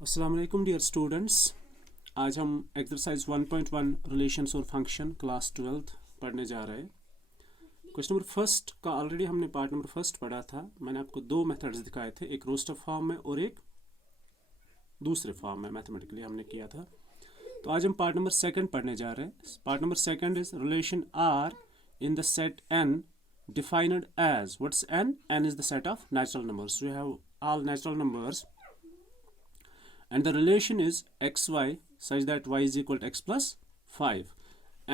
अस्सलाम वालेकुम dear students. आज हम एक्सरसाइज 1.1 रिलेशंस और फंक्शन क्लास 12th पढ़ने जा रहे हैं। क्वेश्चन नंबर फर्स्ट का ऑलरेडी हमने पार्ट नंबर फर्स्ट पढ़ा था। मैंने आपको दो मेथड्स दिखाए थे, एक रोस्टर फॉर्म में और एक दूसरे फॉर्म में मैथमेटिकली हमने किया था। तो आज हम पार्ट नंबर सेकंड पढ़ने जा रहे हैं। Part number second is relation R in the set N defined as what's N N is the set of natural numbers. We have all natural numbers and the relation is xy such that y is equal to x plus 5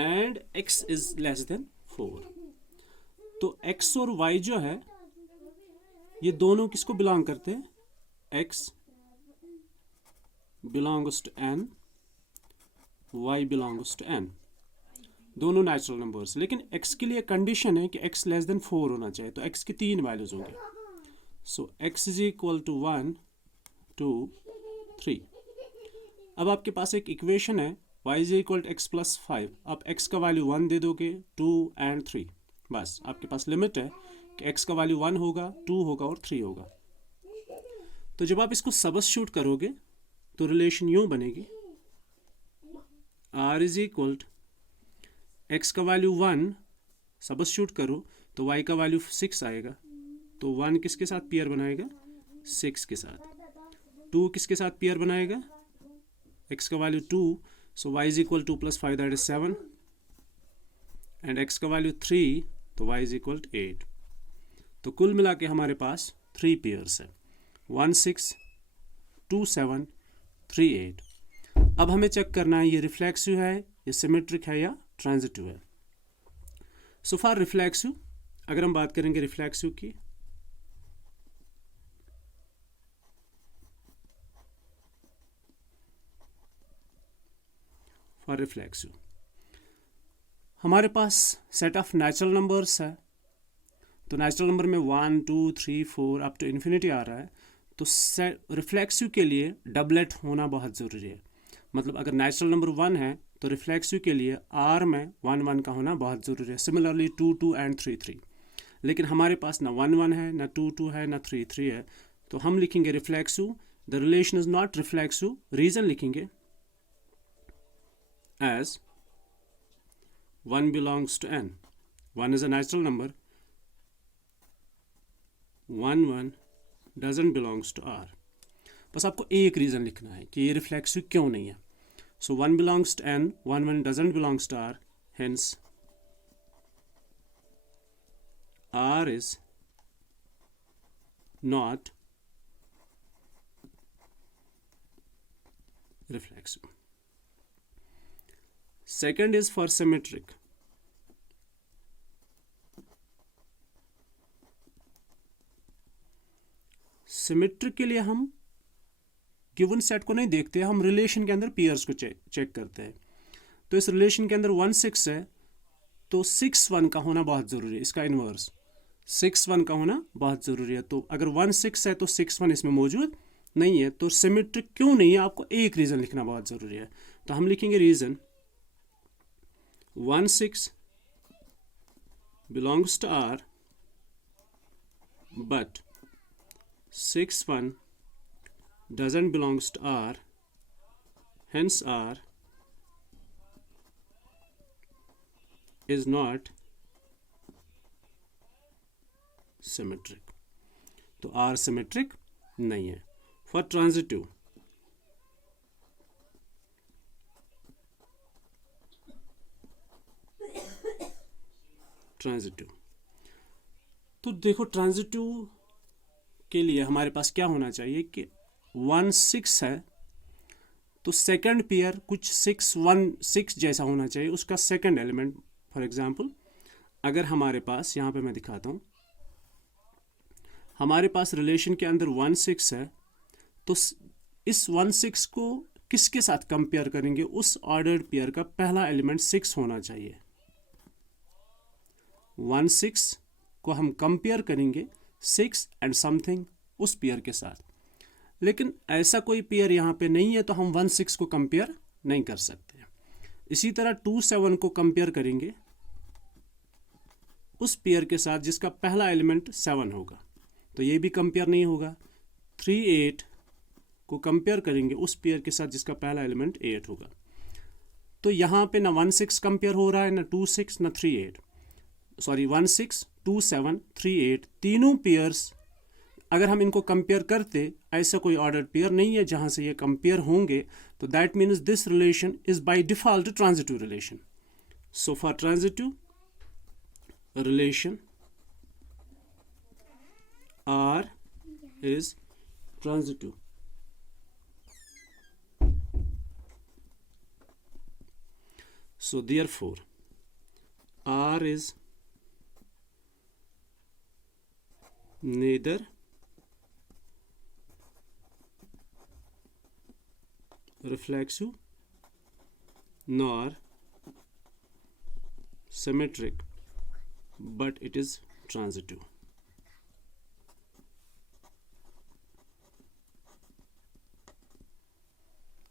and x is less than 4। तो x और y जो है ये दोनों किसको belong करते हैं? x belongs to n, y belongs to n, दोनों नेचुरल नंबर्स। लेकिन x के लिए कंडीशन है कि x लेस देन 4 होना चाहिए, तो x की तीन वैल्यूज होंगे। सो x इज इक्वल टू 1 2 3। अब आपके पास एक इक्वेशन है y is equal to x plus 5। आप x का वैल्यू 1 दे दोगे, 2 एंड 3, बस आपके पास लिमिट है कि x का वैल्यू 1 होगा, 2 होगा और 3 होगा। तो जब आप इसको सबस्टिट्यूट करोगे तो रिलेशन यूं बनेगी, r is equal to x का वैल्यू 1 सबस्टिट्यूट करो तो y का वैल्यू 6 आएगा। तो 1 किसके साथ पेयर बनाएगा? 6 के साथ। 2 किसके साथ पेयर बनाएगा? x का value 2, so y is equal two plus 5 that is 7 and x का वैल्यू 3, तो y इज इक्वल टू 8। तो कुल मिला के हमारे पास 3 पेयर्स है, 1 6 2 7 3 8। अब हमें चेक करना है ये रिफ्लेक्सिव है या सिमेट्रिक है या ट्रांजिटिव है। सो फॉर रिफ्लेक्सिव, अगर हम बात करेंगे रिफ्लेक्सिव की, फॉर रिफ्लेक्सिव हमारे पास सेट ऑफ नेचुरल नंबर्स है। तो नेचुरल नंबर में 1 2 3 4 अप टू इन्फिनिटी आ रहा है। तो रिफ्लेक्सिव के लिए डबलेट होना बहुत ज़रूरी है। मतलब अगर नेचुरल नंबर 1 है तो रिफ्लेक्सिव के लिए आर में 1 1 का होना बहुत ज़रूरी है। Similarly 2 2 and 3 3। लेकिन हमारे पास ना 1 1 है, ना 2 2 है, ना 3 3 है। तो हम लिखेंगे reflexive, the relation is not reflexive. Reason लिखेंगे as 1 belongs to n, 1 is a natural number, 1 1 doesn't belongs to r। बस आपको एक रीज़न लिखना है कि ये रिफ्लेक्सिव क्यों नहीं है। सो 1 belongs to n, 1 1 doesn't belongs to r, hence r is not reflexive। Second is for symmetric। Symmetric के लिए हम गिवन सेट को नहीं देखते, हम रिलेशन के अंदर पेयर्स को चेक करते हैं। तो इस रिलेशन के अंदर 1 6 है, तो 6 1 का होना बहुत ज़रूरी है। इसका इनवर्स 6 1 का होना बहुत ज़रूरी है। तो अगर 1 6 है तो 6 1 इसमें मौजूद नहीं है। तो सिमेट्रिक क्यों नहीं है, आपको एक रीज़न लिखना बहुत ज़रूरी है। तो हम लिखेंगे reason 1 6 belongs to R, but 6 1 doesn't belongs to R, hence R is not symmetric। तो R symmetric नहीं है। For transitive, ट्रांजिटिव, तो देखो ट्रांजिटिव के लिए हमारे पास क्या होना चाहिए कि 1 6 है तो सेकंड पेयर कुछ 6 1 6 जैसा होना चाहिए, उसका सेकंड एलिमेंट। फॉर एग्जांपल अगर हमारे पास यहाँ पे मैं दिखाता हूँ, हमारे पास रिलेशन के अंदर 1 6 है, तो इस 1 6 को किसके साथ कंपेयर करेंगे? उस ऑर्डर्ड पेयर का पहला एलिमेंट 6 होना चाहिए। 1 6 को हम कंपेयर करेंगे 6 एंड समथिंग उस पेयर के साथ। लेकिन ऐसा कोई पेयर यहाँ पे नहीं है, तो हम 1 6 को कंपेयर नहीं कर सकते। इसी तरह 2 7 को कंपेयर करेंगे उस पेयर के साथ जिसका पहला एलिमेंट 7 होगा, तो ये भी कंपेयर नहीं होगा। 3 8 को कंपेयर करेंगे उस पेयर के साथ जिसका पहला एलिमेंट 8 होगा, तो यहाँ पे ना 1 6 कंपेयर हो रहा है, ना 2 6, ना 3 8, सॉरी 1 6 2 7 3 8, तीनों पेयर्स अगर हम इनको कंपेयर करते, ऐसा कोई ऑर्डर्ड पेयर नहीं है जहाँ से ये कंपेयर होंगे, तो that means this relation is by default transitive relation. So for transitive relation R is transitive. So therefore R is neither reflexive nor symmetric, but it is transitive.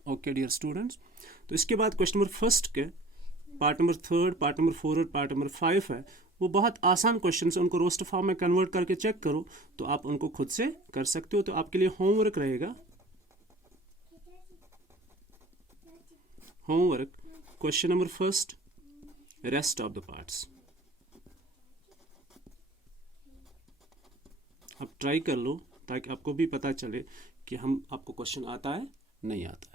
Okay dear students, तो इसके बाद question number first के part number third, part number 4 और part number 5 है, वो बहुत आसान question है. उनको रोस्टर फॉर्म में कन्वर्ट करके चेक करो तो आप उनको खुद से कर सकते हो. तो आपके लिए होमवर्क रहेगा, homework question number first, rest of the parts. आप ट्राई कर लो ताकि आपको भी पता चले कि आपको क्वेश्चन आता है नहीं आता है.